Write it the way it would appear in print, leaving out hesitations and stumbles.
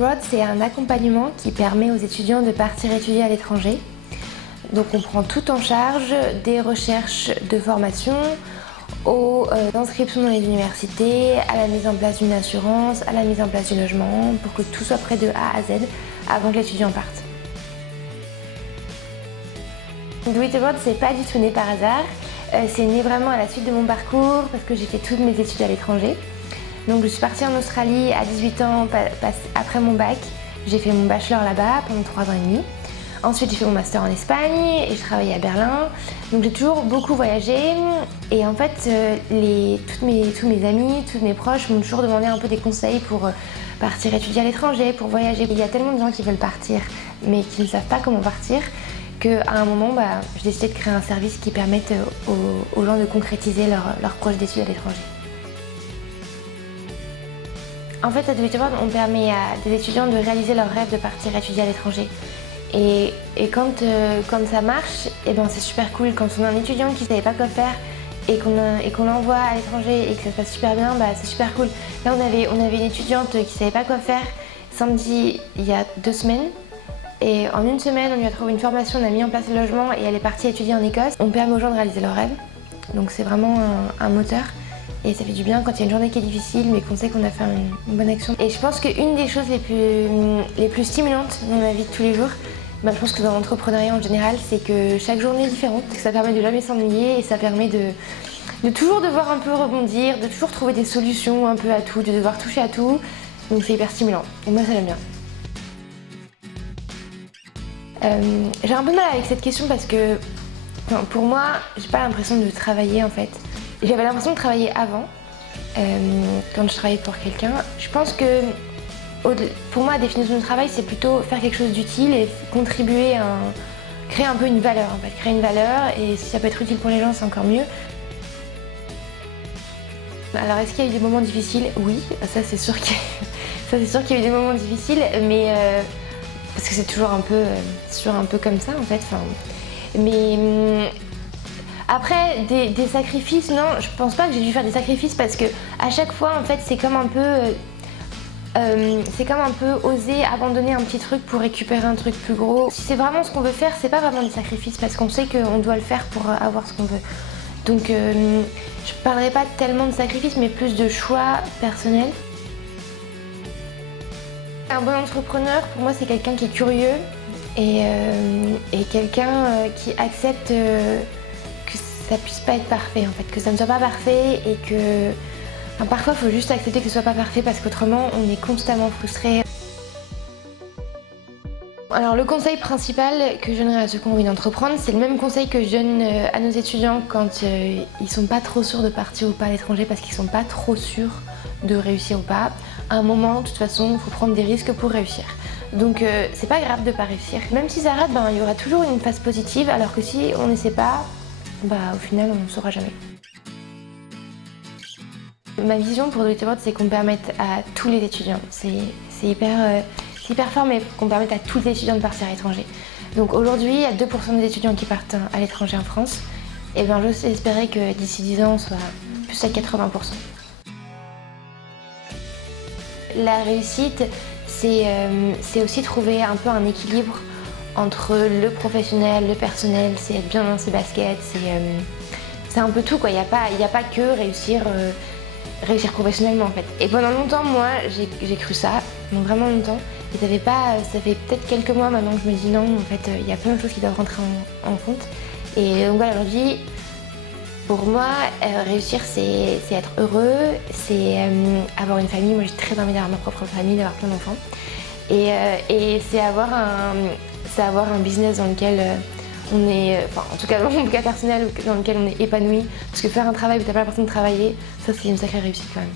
Abroad, c'est un accompagnement qui permet aux étudiants de partir étudier à l'étranger. Donc on prend tout en charge, des recherches de formation, aux inscriptions dans les universités, à la mise en place d'une assurance, à la mise en place du logement, pour que tout soit prêt de A à Z avant que l'étudiant parte. Do It Abroad, c'est pas du tout né par hasard. C'est né vraiment à la suite de mon parcours parce que j'ai fait toutes mes études à l'étranger. Donc je suis partie en Australie à 18 ans après mon bac. J'ai fait mon bachelor là-bas pendant 3 ans et demi. Ensuite j'ai fait mon master en Espagne et je travaillais à Berlin. Donc j'ai toujours beaucoup voyagé et en fait tous mes amis, tous mes proches m'ont toujours demandé un peu des conseils pour partir étudier à l'étranger, pour voyager. Il y a tellement de gens qui veulent partir mais qui ne savent pas comment partir qu'à un moment j'ai décidé de créer un service qui permette aux gens de concrétiser leur projet d'études à l'étranger. En fait, à Do It Abroad, on permet à des étudiants de réaliser leur rêve de partir étudier à l'étranger. Et quand ça marche, c'est super cool. Quand on a un étudiant qui ne savait pas quoi faire et qu'on l'envoie à l'étranger et que ça se passe super bien, c'est super cool. Là, on avait une étudiante qui ne savait pas quoi faire samedi il y a 2 semaines. Et en 1 semaine, on lui a trouvé une formation, on a mis en place le logement et elle est partie étudier en Écosse. On permet aux gens de réaliser leurs rêves. Donc c'est vraiment un moteur. Et ça fait du bien quand il y a une journée qui est difficile mais qu'on sait qu'on a fait une bonne action. Et je pense qu'une des choses les plus stimulantes dans ma vie de tous les jours, je pense que dans l'entrepreneuriat en général, c'est que chaque journée est différente, que ça permet de jamais s'ennuyer et ça permet de toujours devoir un peu rebondir, de toujours trouver des solutions un peu à tout, de devoir toucher à tout. Donc c'est hyper stimulant. Et moi ça j'aime bien. J'ai un peu de mal avec cette question parce que pour moi, j'ai pas l'impression de travailler en fait. J'avais l'impression de travailler avant, quand je travaillais pour quelqu'un. Je pense que pour moi, la définition du travail, c'est plutôt faire quelque chose d'utile et contribuer à créer un peu une valeur en fait. Créer une valeur et si ça peut être utile pour les gens, c'est encore mieux. Alors est-ce qu'il y a eu des moments difficiles? Oui, ça c'est sûr qu'il y a eu des moments difficiles, mais parce que c'est toujours un peu comme ça en fait. Mais après, des sacrifices, non, je pense pas que j'ai dû faire des sacrifices parce que à chaque fois en fait c'est comme un peu oser abandonner un petit truc pour récupérer un truc plus gros. Si c'est vraiment ce qu'on veut faire, c'est pas vraiment des sacrifices parce qu'on sait qu'on doit le faire pour avoir ce qu'on veut. Donc je parlerai pas tellement de sacrifices mais plus de choix personnels. Un bon entrepreneur, pour moi, c'est quelqu'un qui est curieux et quelqu'un qui accepte que ça puisse pas être parfait, en fait, que ça ne soit pas parfait et que parfois, il faut juste accepter que ce soit pas parfait parce qu'autrement, on est constamment frustré. Alors, le conseil principal que je donnerais à ceux qui ont envie d'entreprendre, c'est le même conseil que je donne à nos étudiants quand ils sont pas trop sûrs de partir ou pas à l'étranger parce qu'ils sont pas trop sûrs de réussir ou pas. À un moment, de toute façon, il faut prendre des risques pour réussir. Donc c'est pas grave de pas réussir. Même si ça rate, il y aura toujours une phase positive, alors que si on n'essaie pas, au final on ne saura jamais. Ma vision pour Do It Abroad, c'est qu'on permette à tous les étudiants. C'est hyper fort, mais qu'on permette à tous les étudiants de partir à l'étranger. Donc aujourd'hui, il y a 2% des étudiants qui partent à l'étranger en France. Et j'ose espérer que d'ici 10 ans, on soit plus à 80%. La réussite, c'est aussi trouver un peu un équilibre entre le professionnel, le personnel, c'est être bien dans ses baskets, c'est un peu tout quoi. Il n'y a pas que réussir professionnellement en fait. Et pendant longtemps, moi, j'ai cru ça, donc vraiment longtemps. Et ça fait peut-être quelques mois maintenant que je me dis non, en fait, il y a plein de choses qui doivent rentrer en compte. Et donc voilà, aujourd'hui, pour moi, réussir, c'est être heureux, c'est avoir une famille. Moi, j'ai très envie d'avoir ma propre famille, d'avoir plein d'enfants. Et c'est avoir un business dans lequel on est, en tout cas dans mon cas personnel, dans lequel on est épanoui. Parce que faire un travail où t'as pas l'impression de travailler, ça c'est une sacrée réussite quand même.